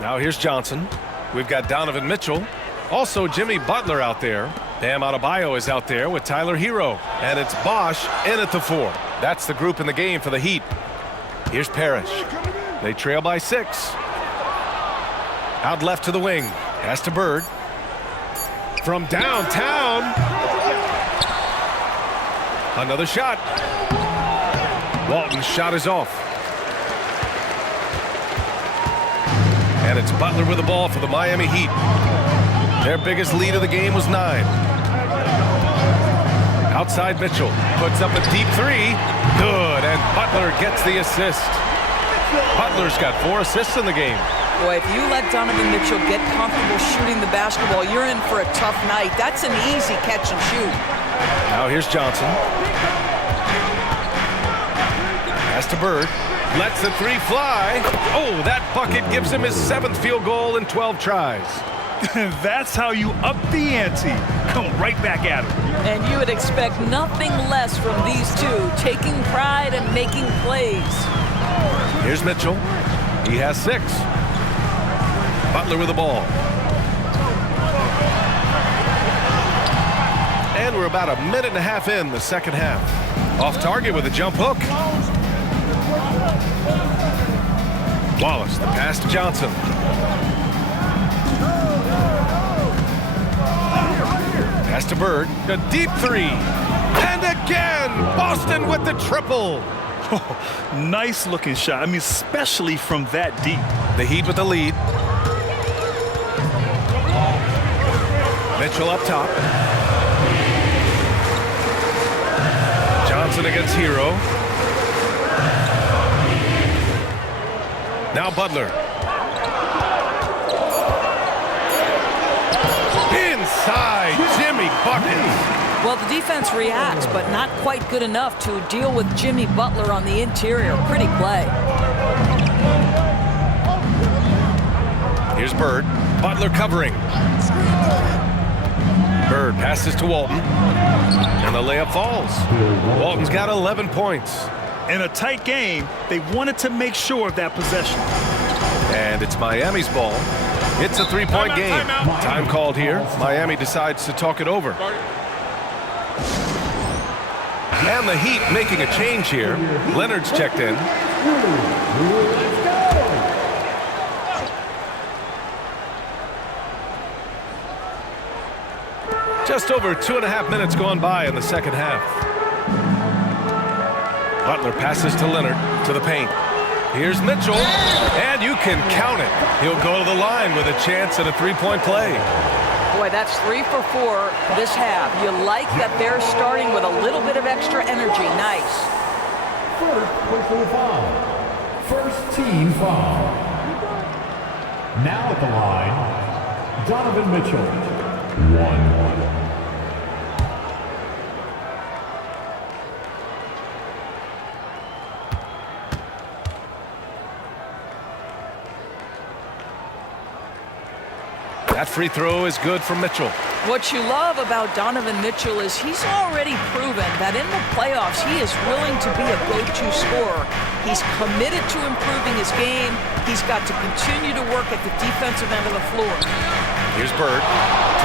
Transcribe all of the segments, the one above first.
Now here's Johnson. We've got Donovan Mitchell. Also Jimmy Butler out there. Bam Adebayo is out there with Tyler Hero. And it's Bosch in at the 4. That's the group in the game for the Heat. Here's Parrish. They trail by 6. Out left to the wing. Pass to Bird. From downtown. Another shot. Walton's shot is off. And it's Butler with the ball for the Miami Heat. Their biggest lead of the game was 9. Outside Mitchell puts up a deep 3. Good, and Butler gets the assist. Butler's got 4 assists in the game. Boy, if you let Donovan Mitchell get comfortable shooting the basketball, you're in for a tough night. That's an easy catch and shoot. Now here's Johnson. Pass to Bird. Lets the 3 fly. Oh, that bucket gives him his 7th field goal in 12 tries. That's how you up the ante. Come right back at him. And you would expect nothing less from these two, taking pride and making plays. Here's Mitchell. He has 6. Butler with the ball. And we're about a minute and a half in the second half. Off target with a jump hook. Wallace, the pass to Johnson. Pass to Bird. A deep 3. And again, Boston with the triple. Nice looking shot. I mean, especially from that deep. The Heat with the lead. Mitchell up top. Johnson against Hero. Now Butler. Inside, Jimmy buckets. Well, the defense reacts, but not quite good enough to deal with Jimmy Butler on the interior. Pretty play. Here's Bird. Butler covering. Bird passes to Walton. And the layup falls. Walton's got 11 points. In a tight game, they wanted to make sure of that possession. And it's Miami's ball. It's a 3-point game. Time called here. Miami decides to talk it over. And the Heat making a change here. Leonard's checked in. Just over 2.5 minutes gone by in the second half. Butler passes to Leonard to the paint. Here's Mitchell, and you can count it. He'll go to the line with a chance at a 3-point play. Boy, that's 3 for 4 this half. You like that they're starting with a little bit of extra energy. Nice. First personal foul. First team foul. Now at the line, Donovan Mitchell. 1. That free throw is good for Mitchell. What you love about Donovan Mitchell is he's already proven that in the playoffs he is willing to be a go-to scorer. He's committed to improving his game. He's got to continue to work at the defensive end of the floor. Here's Bird.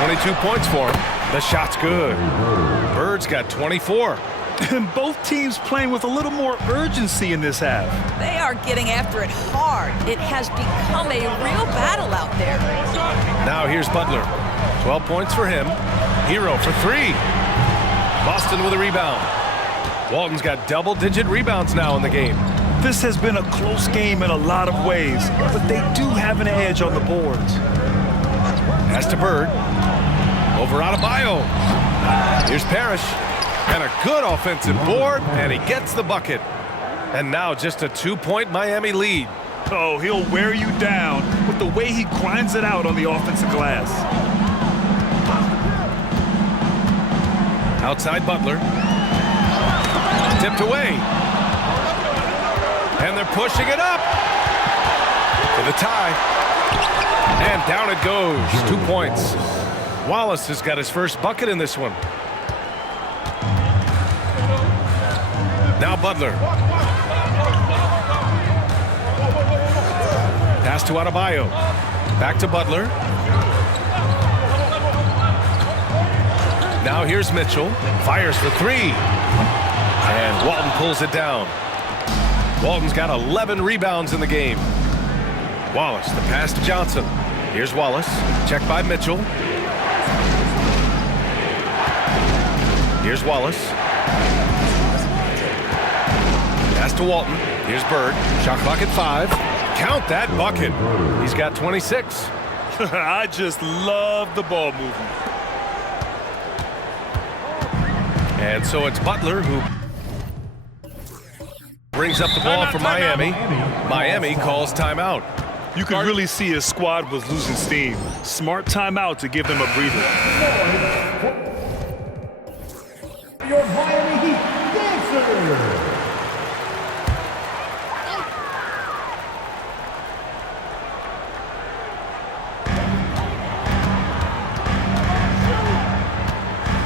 22 points for him. The shot's good. Bird's got 24. And both teams playing with a little more urgency in this half. They are getting after it hard. It has become a real battle out there. Now here's Butler. 12 points for him. Hero for 3. Boston with a rebound. Walton's got double-digit rebounds now in the game. This has been a close game in a lot of ways, but they do have an edge on the boards. Pass to Bird. Over Adebayo. Here's Parrish. And a good offensive board, and he gets the bucket. And now just a 2-point Miami lead. Oh, he'll wear you down with the way he grinds it out on the offensive glass. Outside Butler. Tipped away. And they're pushing it up. For the tie. And down it goes. 2 points. Wallace has got his first bucket in this one. Now Butler. Pass Pass to Adebayo. Back to Butler. Now here's Mitchell. Fires for three. And Walton pulls it down. Walton's got 11 rebounds in the game. Wallace, the pass to Johnson. Here's Wallace. Checked by Mitchell. Here's Wallace. Pass to Walton. Here's Bird. Shot clock at 5. Count that bucket. He's got 26. I just love the ball movement. And so it's Butler who brings up the ball for Miami. Miami calls timeout. You could really see his squad was losing steam. Smart timeout to give them a breather. Your Miami Heat dancer.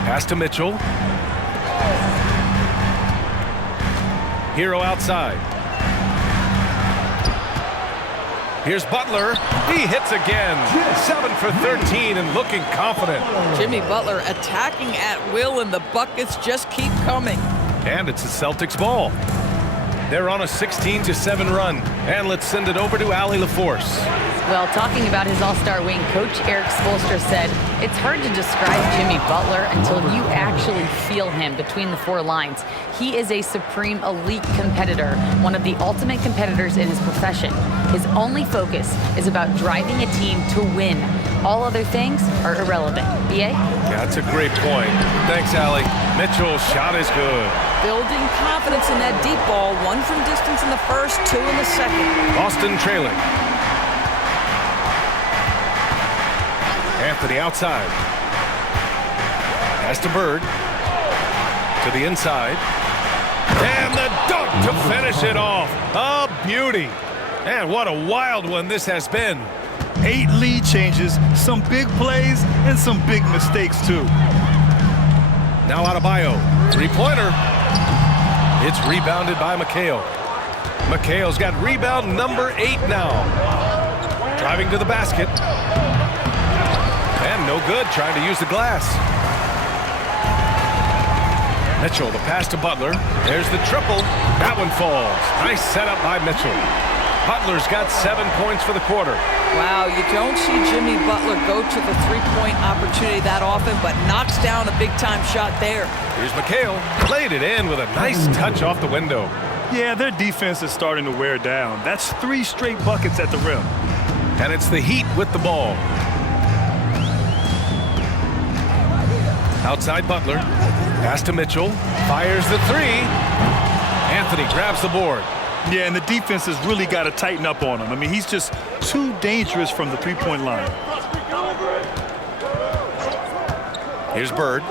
Pass to Mitchell. Hero outside. Here's Butler. He hits again. 7 for 13 and looking confident. Jimmy Butler attacking at will, and the buckets just keep coming. And it's the Celtics ball. They're on a 16-7 run. And let's send it over to Allie LaForce. Well, talking about his all-star wing, Coach Eric Spoelstra said, it's hard to describe Jimmy Butler until you actually feel him between the four lines. He is a supreme elite competitor, one of the ultimate competitors in his profession. His only focus is about driving a team to win. All other things are irrelevant. B.A.? Yeah, that's a great point. Thanks, Allie. Mitchell's shot is good. Building confidence in that deep ball. 1 from distance in the first, 2 in the second. Boston trailing. Anthony outside. Pass to Bird. To the inside. And the dunk to finish it off. A beauty. And what a wild one this has been. 8 lead changes, some big plays, and some big mistakes, too. Now Adebayo. Three-pointer. It's rebounded by McHale. McHale's got rebound number 8 now. Driving to the basket. And no good, trying to use the glass. Mitchell, the pass to Butler. There's the triple. That one falls. Nice setup by Mitchell. Butler's got 7 points for the quarter. Wow, you don't see Jimmy Butler go to the three-point opportunity that often, but knocks down a big-time shot there. Here's McHale. Played it in with a nice touch off the window. Yeah, their defense is starting to wear down. That's 3 straight buckets at the rim. And it's the Heat with the ball. Outside Butler. Pass to Mitchell. Fires the 3. Anthony grabs the board. Yeah, and the defense has really got to tighten up on him. I mean, he's just too dangerous from the three-point line. Here's Bird.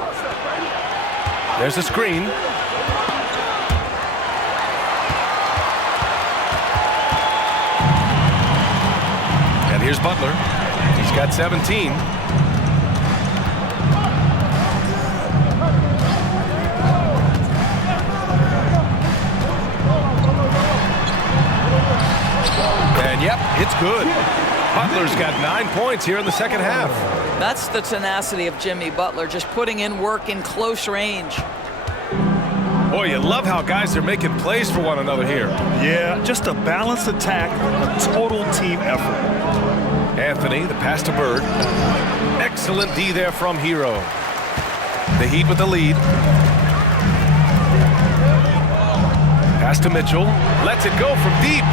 There's a screen. And here's Butler. He's got 17. And yep, it's good. Butler's got 9 points here in the second half. That's the tenacity of Jimmy Butler, just putting in work in close range. Boy, you love how guys are making plays for one another here. Yeah, just a balanced attack, a total team effort. Anthony, the pass to Bird. Excellent D there from Hero. The Heat with the lead. Pass to Mitchell. Lets it go from deep.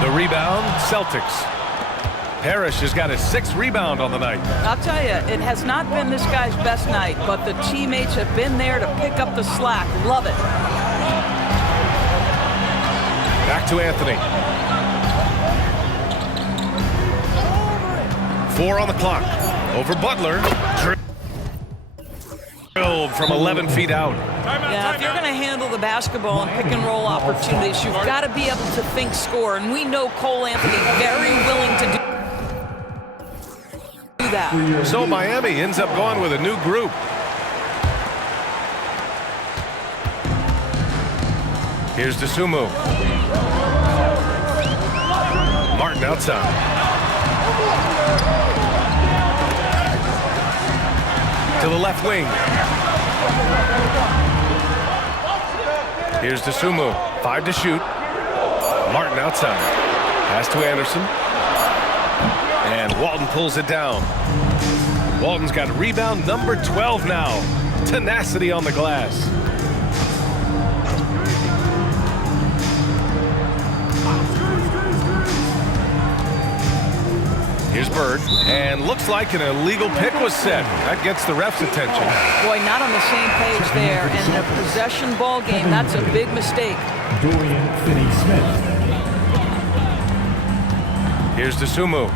The rebound, Celtics. Parrish has got his 6th rebound on the night. I'll tell you, it has not been this guy's best night, but the teammates have been there to pick up the slack. Love it. Back to Anthony. 4 on the clock. Over Butler. Drilled from 11 feet out. Yeah, if you're going to handle the basketball and pick and roll opportunities, you've got to be able to think score, and we know Cole Anthony very willing to do that. So Miami ends up going with a new group. Here's DeSumo. Martin outside. To the left wing. Here's DeSumo. 5 to shoot. Martin outside. Pass to Anderson. And Walton pulls it down. Walton's got rebound number 12 now. Tenacity on the glass. Here's Bird, and looks like an illegal pick was set. That gets the ref's attention. Boy, not on the same page there. And a possession ball game, that's a big mistake. Dorian Finney-Smith. Here's DeSumo.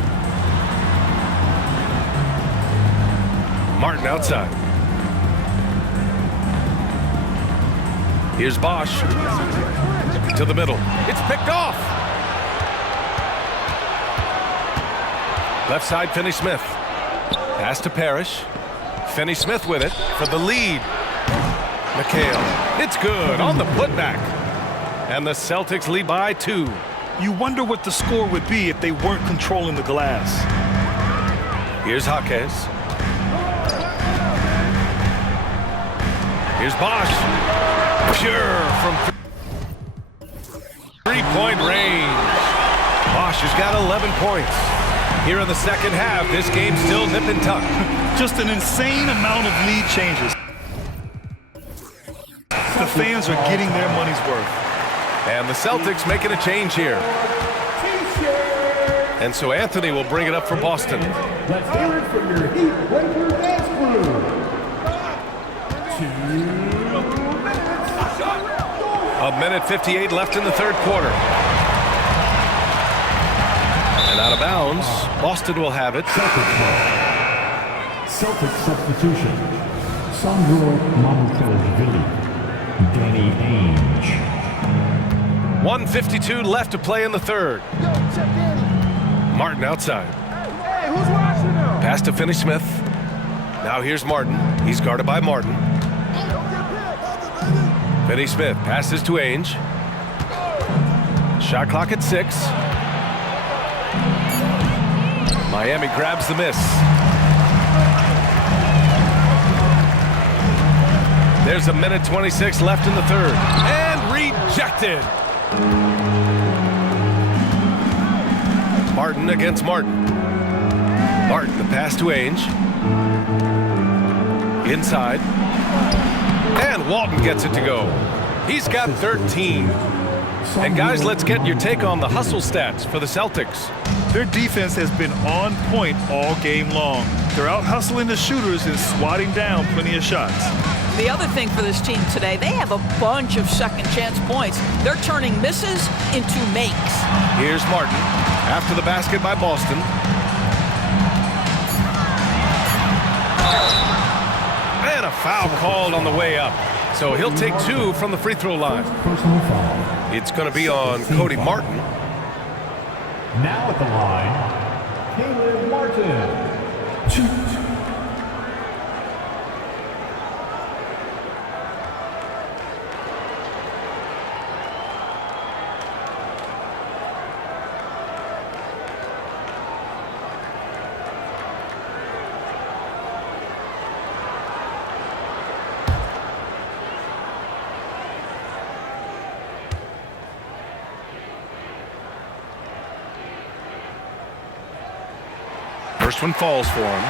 Martin outside. Here's Bosch. To the middle. It's picked off. Left side, Finney-Smith. Pass to Parrish. Finney-Smith with it for the lead. McHale. It's good on the putback. And the Celtics lead by 2. You wonder what the score would be if they weren't controlling the glass. Here's Jaquez. Here's Bosch. Pure from three-point range. Bosch has got 11 points. Here in the second half, this game's still nip and tuck. Just an insane amount of lead changes. The fans are getting their money's worth. And the Celtics making a change here. And so Anthony will bring it up for Boston. Let's hear it from your Heat Breaker dance crew. 2 minutes. 1:58 left in the third quarter. And out of bounds, Boston will have it. Celtics substitution. Sandro Mamukelashvili. Danny Ainge. 1:52 left to play in the third. Martin outside. Hey, who's watching him? Pass to Finney-Smith. Now here's Martin. He's guarded by Martin. Finney-Smith passes to Ainge. Shot clock at 6. Miami grabs the miss. There's 1:26 left in the third. And rejected. Martin against Martin. Martin, the pass to Ainge. Inside. And Walton gets it to go. He's got 13. And guys, let's get your take on the hustle stats for the Celtics. Their defense has been on point all game long. They're out hustling the shooters and swatting down plenty of shots. The other thing for this team today, they have a bunch of second chance points. They're turning misses into makes. Here's Martin after the basket by Boston. And a foul called on the way up. So he'll take 2 from the free throw line. Personal foul. It's going to be on Cody Martin. Now at the line, Caleb Martin. 2. First one falls for him.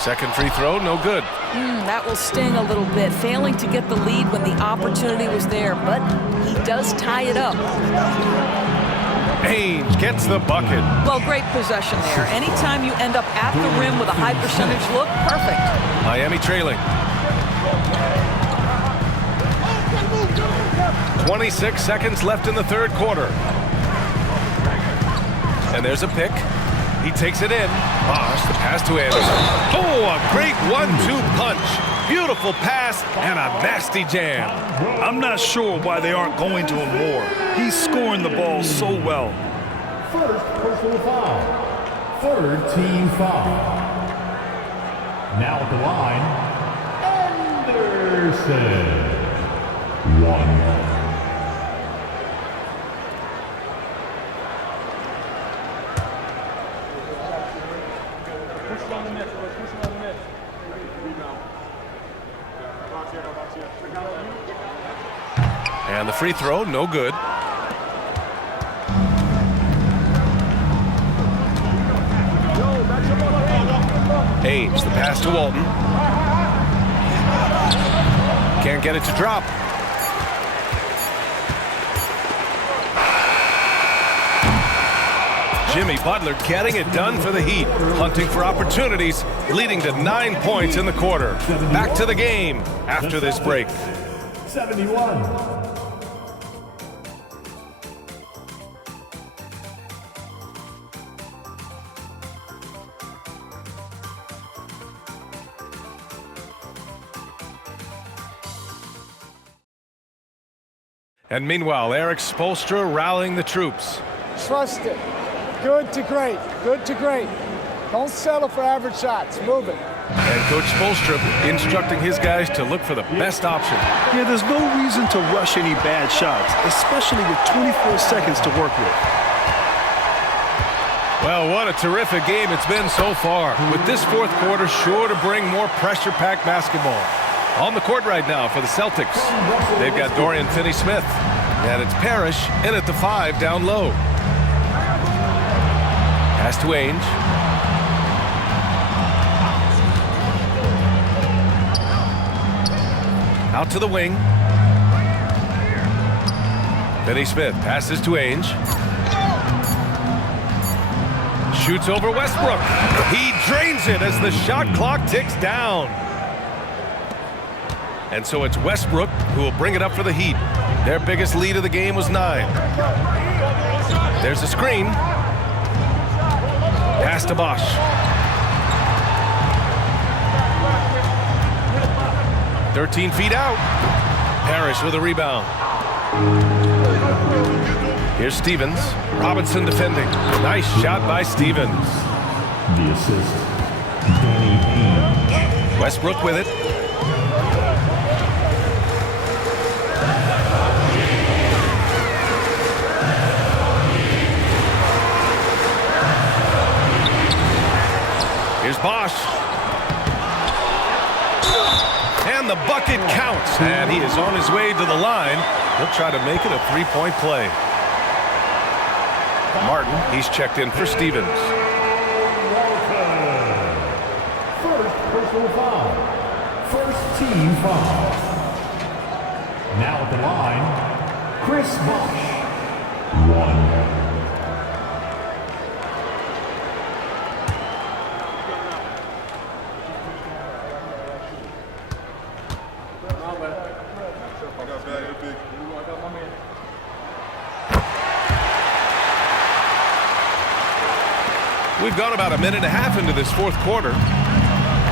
Second free throw, no good. That will sting a little bit, failing to get the lead when the opportunity was there, but he does tie it up. Ainge gets the bucket. Well, great possession there. Anytime you end up at the rim with a high percentage look, perfect. Miami trailing. 26 seconds left in the third quarter. And there's a pick. He takes it in. Bosch, the pass to Anderson. Oh, a great 1-2 punch. Beautiful pass and a nasty jam. I'm not sure why they aren't going to him more. He's scoring the ball so well. First personal foul. Third team foul. Now at the line, Anderson. 1. And the free throw, no good. Ainge, the pass to Walton. Can't get it to drop. Jimmy Butler getting it done for the Heat, hunting for opportunities, leading to 9 points in the quarter. Back to the game after this break. 71. And meanwhile, Eric Spoelstra rallying the troops. Trust it. Good to great. Good to great. Don't settle for average shots. Move it. And Coach Spoelstra instructing his guys to look for the best option. Yeah, there's no reason to rush any bad shots, especially with 24 seconds to work with. Well, what a terrific game it's been so far. With this fourth quarter sure to bring more pressure-packed basketball. On the court right now for the Celtics, they've got Dorian Finney-Smith. And it's Parrish in at the 5 down low. Pass to Ainge. Out to the wing. Finney-Smith passes to Ainge. Shoots over Westbrook. He drains it as the shot clock ticks down. And so it's Westbrook who will bring it up for the Heat. Their biggest lead of the game was 9. There's a screen. Pass to Bosch. "13 feet out. Parrish with a rebound. Here's Stevens. Robinson defending. Nice shot by Stevens. The assist, Danny Ainge. Westbrook with it. Here's Bosch. And the bucket counts. And he is on his way to the line. He'll try to make it a three-point play. Martin, he's checked in for Stevens. First personal foul. First team foul. Now at the line, Chris Bosch. 1. We've gone about a minute and a half into this fourth quarter.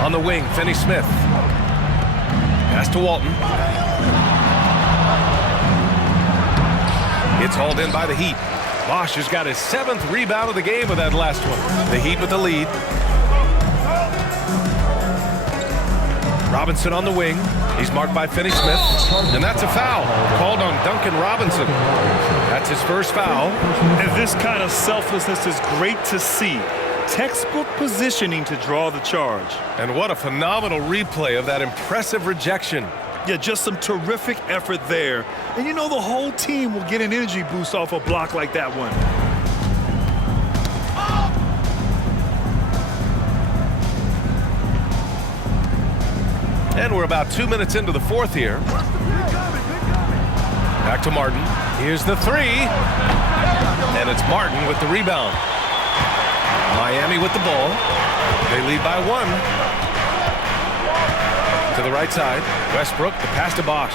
On the wing, Finney-Smith. Pass to Walton. It's hauled in by the Heat. Bosch has got his 7th rebound of the game with that last one. The Heat with the lead. Robinson on the wing. He's marked by Finney-Smith. And that's a foul called on Duncan Robinson. That's his first foul. And this kind of selflessness is great to see. Textbook positioning to draw the charge. And what a phenomenal replay of that impressive rejection. Yeah, just some terrific effort there. And you know the whole team will get an energy boost off a block like that one. And we're about 2 minutes into the fourth here. Back to Martin. Here's the 3. And it's Martin with the rebound. Miami with the ball. They lead by 1. To the right side. Westbrook, the pass to Bosch.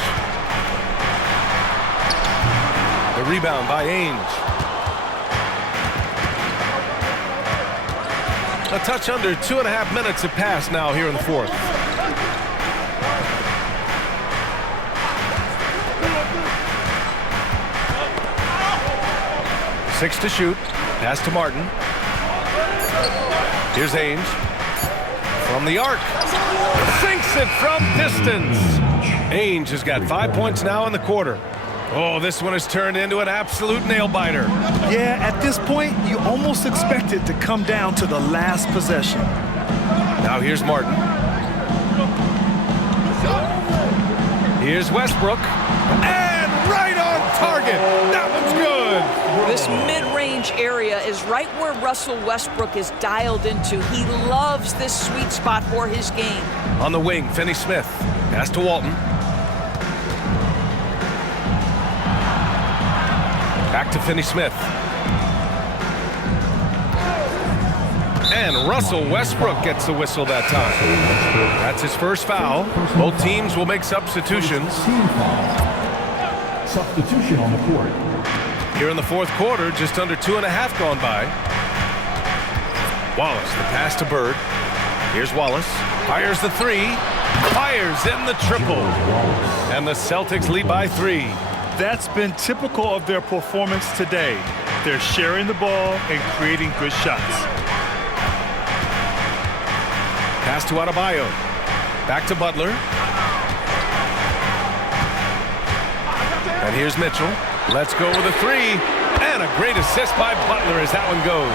The rebound by Ainge. A touch under 2.5 minutes have passed now here in the fourth. Six to shoot. Pass to Martin. Here's Ainge. From the arc. Sinks it from distance. Ainge has got 5 points now in the quarter. Oh, this one has turned into an absolute nail-biter. Yeah, at this point, you almost expect it to come down to the last possession. Now here's Martin. Here's Westbrook. And right on target. That one's good. This mid-range area is right where Russell Westbrook is dialed into. He loves this sweet spot for his game. On the wing, Finney-Smith. Pass to Walton. Back to Finney-Smith. And Russell Westbrook gets the whistle that time. That's his first foul. Both teams will make substitutions. Team foul. Substitution on the court. Here in the fourth quarter, just under 2.5 gone by. Wallace, the pass to Bird. Here's Wallace. Fires the three. Fires in the triple. And the Celtics lead by 3. That's been typical of their performance today. They're sharing the ball and creating good shots. Pass to Adebayo. Back to Butler. And here's Mitchell. Let's go with a three. And a great assist by Butler as that one goes.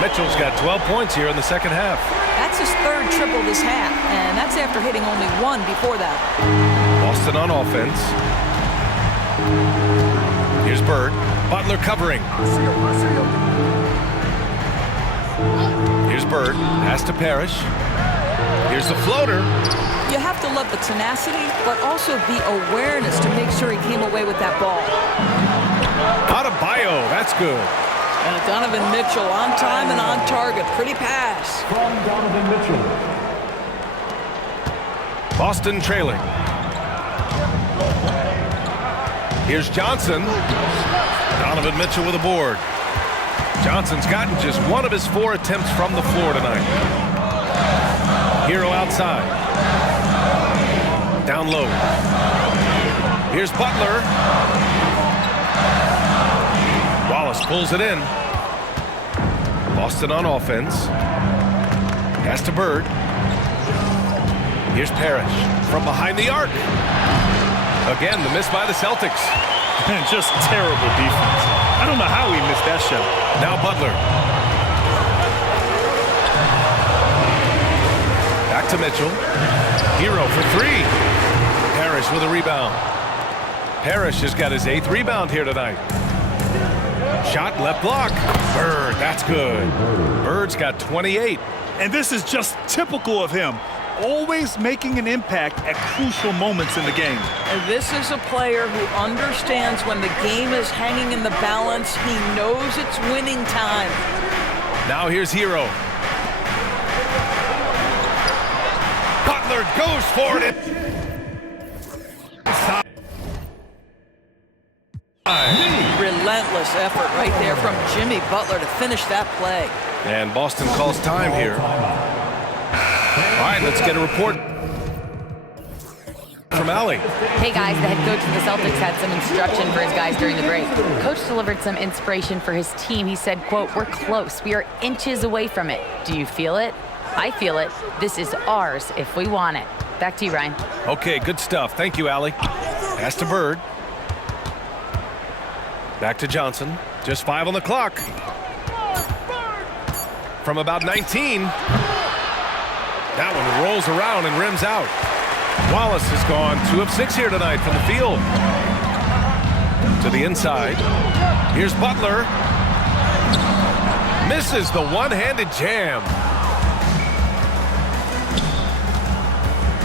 Mitchell's got 12 points here in the second half. That's his third triple this half, and that's after hitting only one before that. Boston on offense. Here's Bird. Butler covering. Here's Bird. Pass to Parrish. Here's the floater. You have to love the tenacity, but also the awareness to make sure he came away with that ball. Adebayo, that's good. And Donovan Mitchell on time and on target. Pretty pass. From Donovan Mitchell. Boston trailing. Here's Johnson. Donovan Mitchell with a board. Johnson's gotten just one of his 4 attempts from the floor tonight. Hero outside. Down low. Here's Butler. Wallace pulls it in. Boston on offense. Pass to Bird. Here's Parrish from behind the arc. Again, the miss by the Celtics. Just terrible defense. I don't know how he missed that shot. Now Butler. Back to Mitchell. Hero for 3. Parrish with a rebound. Parrish has got his 8th rebound here tonight. Shot left block. Bird, that's good. Bird's got 28. And this is just typical of him. Always making an impact at crucial moments in the game. And this is a player who understands when the game is hanging in the balance. He knows it's winning time. Now here's Hero. Butler goes for it. Relentless effort right there from Jimmy Butler to finish that play. And Boston calls time here. All right, let's get a report from Allie. Hey guys, the head coach of the Celtics had some instruction for his guys during the break. Coach delivered some inspiration for his team. He said, quote, "We're close. We are inches away from it. Do you feel it? I feel it. This is ours if we want it." Back to you, Ryan. Okay, good stuff. Thank you, Allie. Pass to Bird. Back to Johnson. Just 5 on the clock. From about 19. That one rolls around and rims out. Wallace has gone 2 of 6 here tonight from the field. To the inside. Here's Butler. Misses the one-handed jam.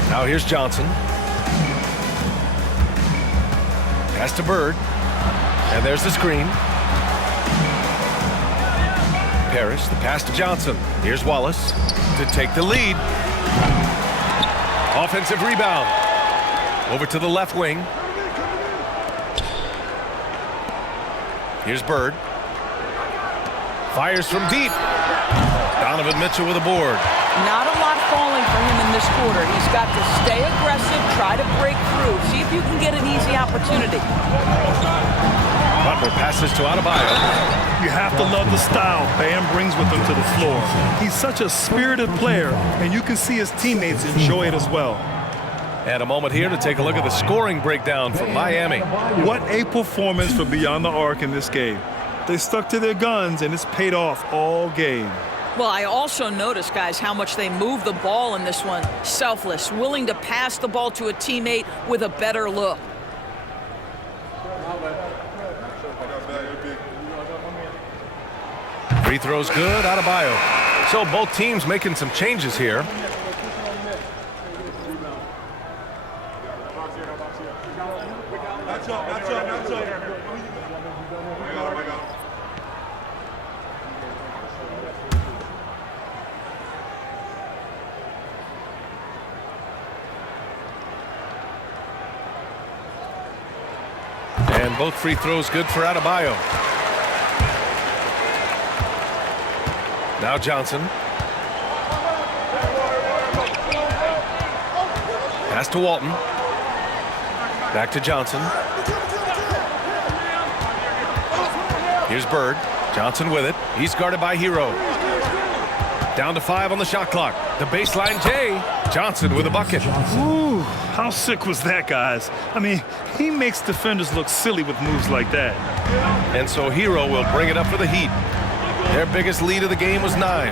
Now here's Johnson. Pass to Bird. And there's the screen. Parrish, the pass to Johnson. Here's Wallace to take the lead. Offensive rebound. Over to the left wing. Here's Bird. Fires from deep. Donovan Mitchell with a board. Not a lot falling for him in this quarter. He's got to stay aggressive, try to break through, see if you can get an easy opportunity. Butler passes to Adebayo. You have to love the style Bam brings with him to the floor. He's such a spirited player, and you can see his teammates enjoy it as well. And a moment here to take a look at the scoring breakdown from Miami. What a performance for Beyond the Arc in this game. They stuck to their guns, and it's paid off all game. Well, I also noticed, guys, how much they move the ball in this one. Selfless, willing to pass the ball to a teammate with a better look. Free throws good, Adebayo. So both teams making some changes here. And both free throws good for Adebayo. Now Johnson. Pass to Walton. Back to Johnson. Here's Bird. Johnson with it. He's guarded by Hero. Down to 5 on the shot clock. The baseline J. Johnson with a bucket. Ooh, how sick was that, guys? I mean, he makes defenders look silly with moves like that. And so Hero will bring it up for the Heat. Their biggest lead of the game was 9.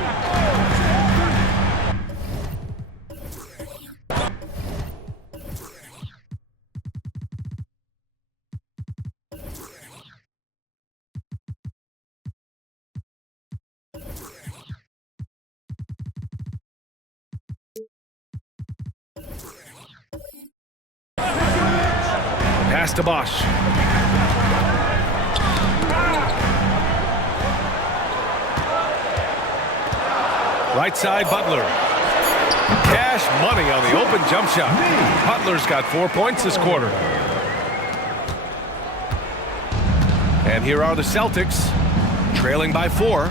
Pass to Bosch. Right side, Butler. Cash money on the open jump shot. Butler's got 4 points this quarter. And here are the Celtics, trailing by 4.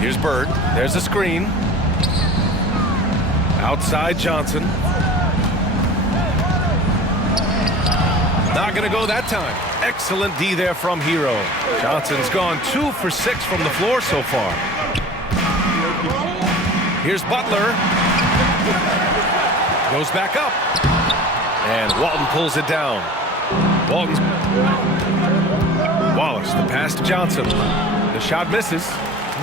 Here's Bird. There's a screen. Outside Johnson. Not going to go that time. Excellent D there from Hero. Johnson's gone 2 for 6 from the floor so far. Here's Butler. Goes back up. And Walton pulls it down. Walton's. Wallace, the pass to Johnson. The shot misses.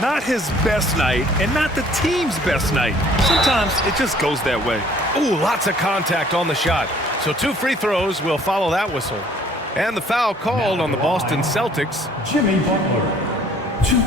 Not his best night, and not the team's best night. Sometimes it just goes that way. Ooh, lots of contact on the shot. So 2 free throws will follow that whistle. And the foul called on the Boston Celtics. Jimmy Butler. 2.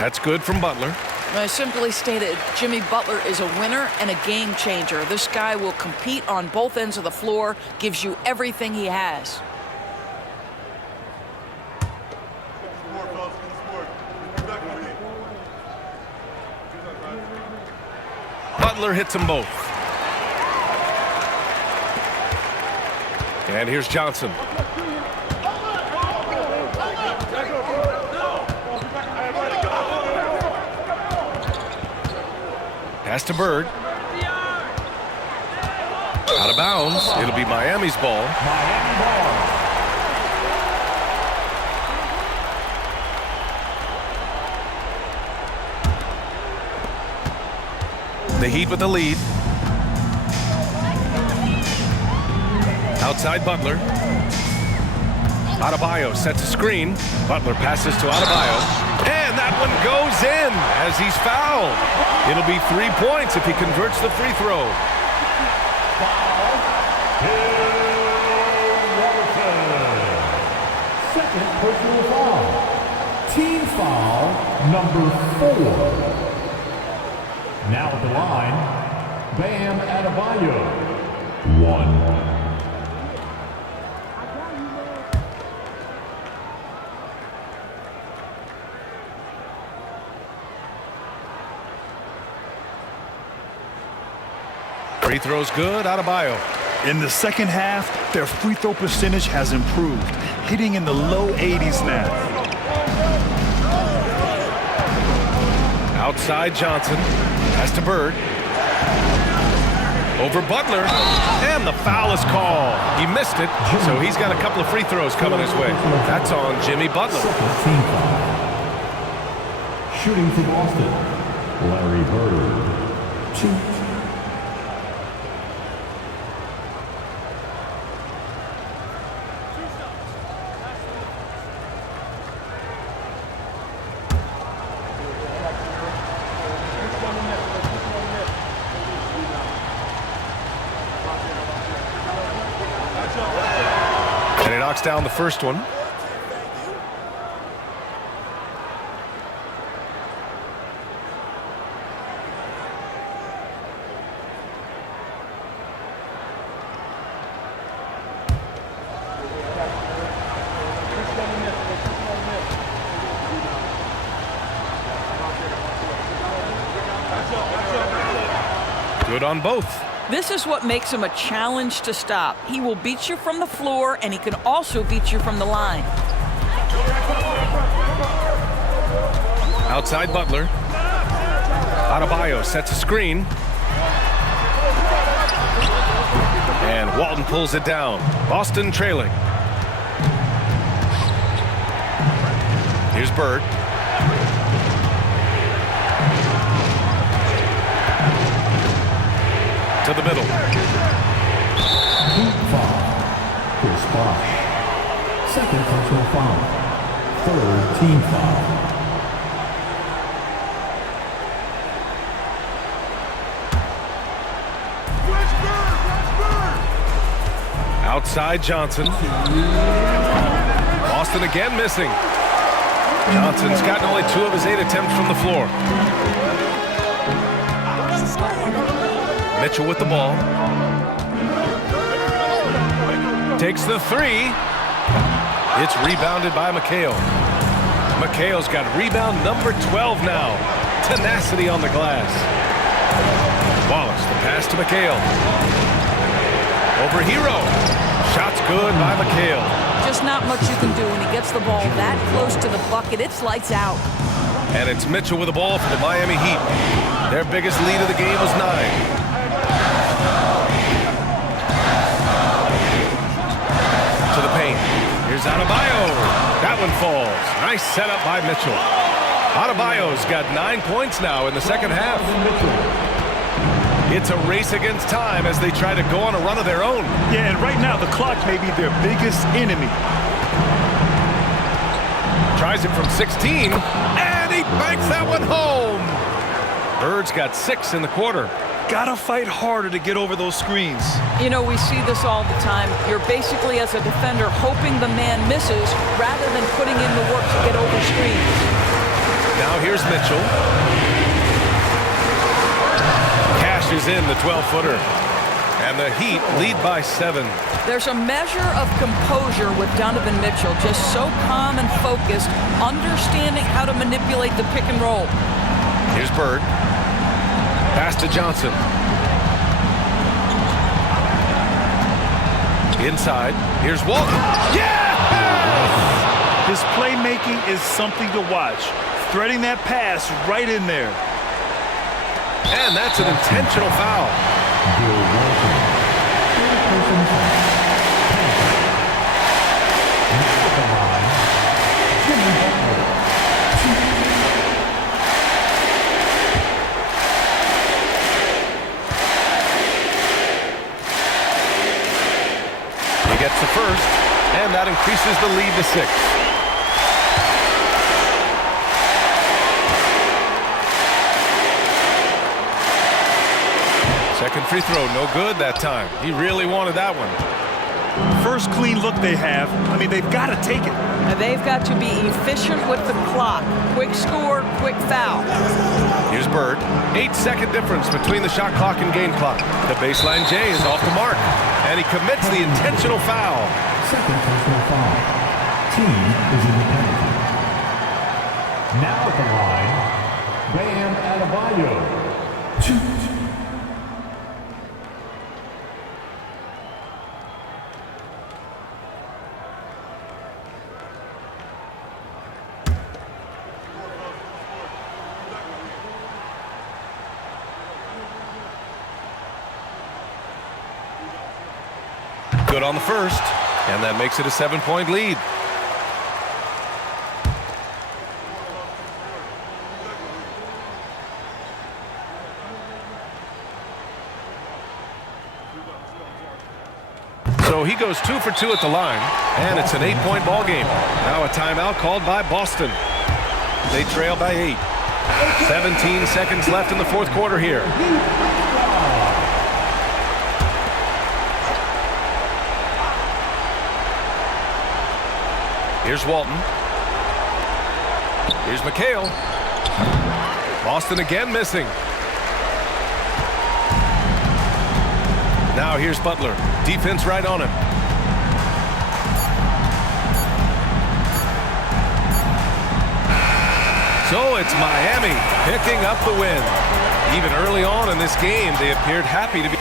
That's good from Butler. I simply stated, Jimmy Butler is a winner and a game changer. This guy will compete on both ends of the floor, gives you everything he has. Butler hits them both. And here's Johnson. Pass to Bird. Out of bounds. It'll be Miami's ball. Miami ball. The Heat with the lead. Outside Butler. Adebayo sets a screen. Butler passes to Adebayo. And that one goes in as he's fouled. It'll be 3 points if he converts the free throw. Second personal foul. Team foul number 4. Now at the line, Bam Adebayo. 1. Free throw's good. Adebayo. In the second half, their free throw percentage has improved, hitting in the low 80s now. Outside Johnson. Pass to Bird. Over Butler. And the foul is called. He missed it, so he's got a couple of free throws coming his way. That's on Jimmy Butler. Team foul. Shooting for Boston, Larry Bird. 2. And he knocks down the first one. Good on both. This is what makes him a challenge to stop. He will beat you from the floor, and he can also beat you from the line. Outside Butler. Adebayo sets a screen. And Walton pulls it down. Boston trailing. Here's Bird. To the middle. Team foul. Chris Bosh. Second personal foul. Third team foul. Outside Johnson. Boston again missing. Johnson's gotten only 2 of his 8 attempts from the floor. Mitchell with the ball. Takes the 3. It's rebounded by McHale. McHale's got rebound number 12 now. Tenacity on the glass. Wallace, the pass to McHale. Over Hero. Shots good by McHale. Just not much you can do when he gets the ball that close to the bucket. It's lights out. And it's Mitchell with the ball for the Miami Heat. Their biggest lead of the game was 9. To the paint. Here's Adebayo. That one falls. Nice setup by Mitchell. Adebayo's got 9 points now in the second half. It's a race against time as they try to go on a run of their own. Yeah, and right now the clock may be their biggest enemy. Tries it from 16, and he banks that one home. Bird's got 6 in the quarter. Gotta fight harder to get over those screens. You know, we see this all the time. You're basically, as a defender, hoping the man misses rather than putting in the work to get over screens. Now here's Mitchell. Cashes in the 12-footer. And the Heat lead by 7. There's a measure of composure with Donovan Mitchell, just so calm and focused, understanding how to manipulate the pick and roll. Here's Bird. Pass to Johnson. Inside. Here's Walton. Yeah! His playmaking is something to watch. Threading that pass right in there. And that's an intentional foul. Bill Walton. Third personal foul. Now at the line, Jimmy Butler. 2. Gets the first, and that increases the lead to 6. Second free throw, no good that time. He really wanted that one. First clean look they have. I mean, they've got to take it. And they've got to be efficient with the clock. Quick score, quick foul. Here's Bird. 8-second difference between the shot clock and game clock. The baseline J is off the mark. And he commits the intentional foul. Second personal foul. Team is in the penalty. Now at the line, Bam Adebayo. 2. Good on the first, and that makes it a 7-point lead. So he goes 2 for 2 at the line, and it's an 8-point ball game. Now a timeout called by Boston. They trail by 8. 17 seconds left in the fourth quarter here. Here's Walton. Here's McHale. Boston again missing. Now here's Butler. Defense right on him. So it's Miami picking up the win. Even early on in this game, they appeared happy to be...